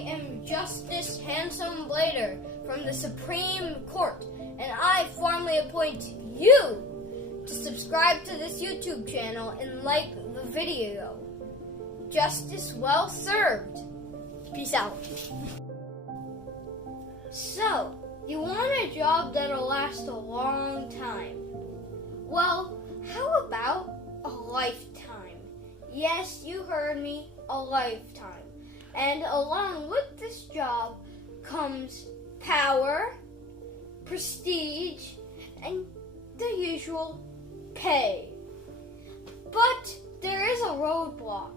am Justice Handsome Blader from the Supreme Court, and I formally appoint you to subscribe to this YouTube channel and like the video. Justice well served. Peace out. So, you want a job that'll last a long time? Well, how about a lifetime? Yes, you heard me, a lifetime. And along with this job comes power, prestige, and the usual pay. But there is a roadblock.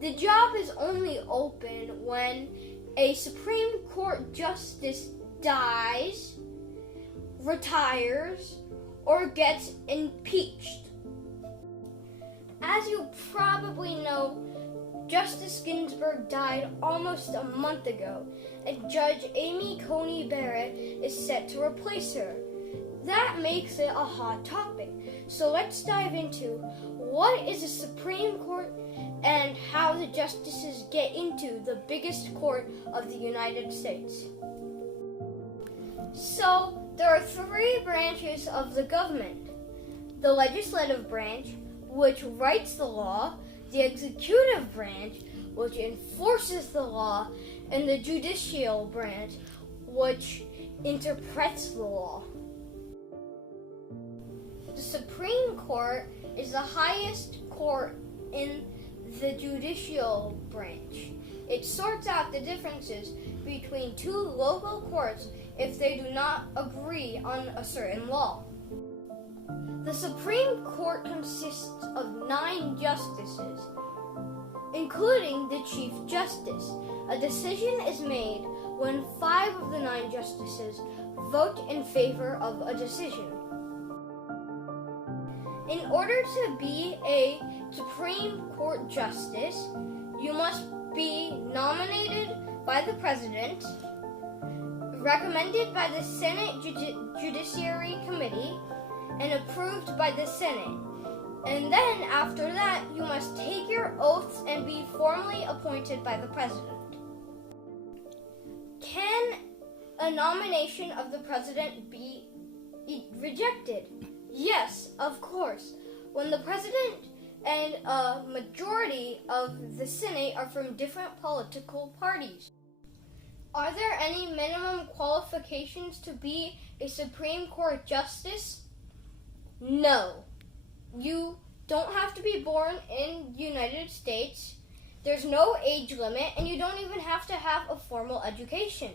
The job is only open when a Supreme Court justice dies, retires, or gets impeached. As you probably know, Justice Ginsburg died almost a month ago, and Judge Amy Cony Barret is set to replace her. That makes it a hot topic. So let's dive into what is a Supreme Court and how the justices get into the biggest court of the United States. So, there are three branches of the government: the legislative branch, which writes the law, the executive branch, which enforces the law, and the judicial branch, which interprets the law. The Supreme Court is the highest court in the judicial branch. It sorts out the differences between two local courts if they do not agree on a certain law. The Supreme Court consists of 9 justices, including the Chief Justice. A decision is made when 5 of the 9 justices vote in favor of a decision. In order to be a Supreme Court justice, you must be nominated by the President, recommended by the Senate Judiciary Committee, and approved by the Senate. And then, after that, you must take your oaths and be formally appointed by the President. Can a nomination of the President be rejected? Yes, of course. When the President and a majority of the Senate are from different political parties. Are there any minimum qualifications to be a Supreme Court justice? No. You don't have to be born in the United States. There's no age limit, and you don't even have to have a formal education.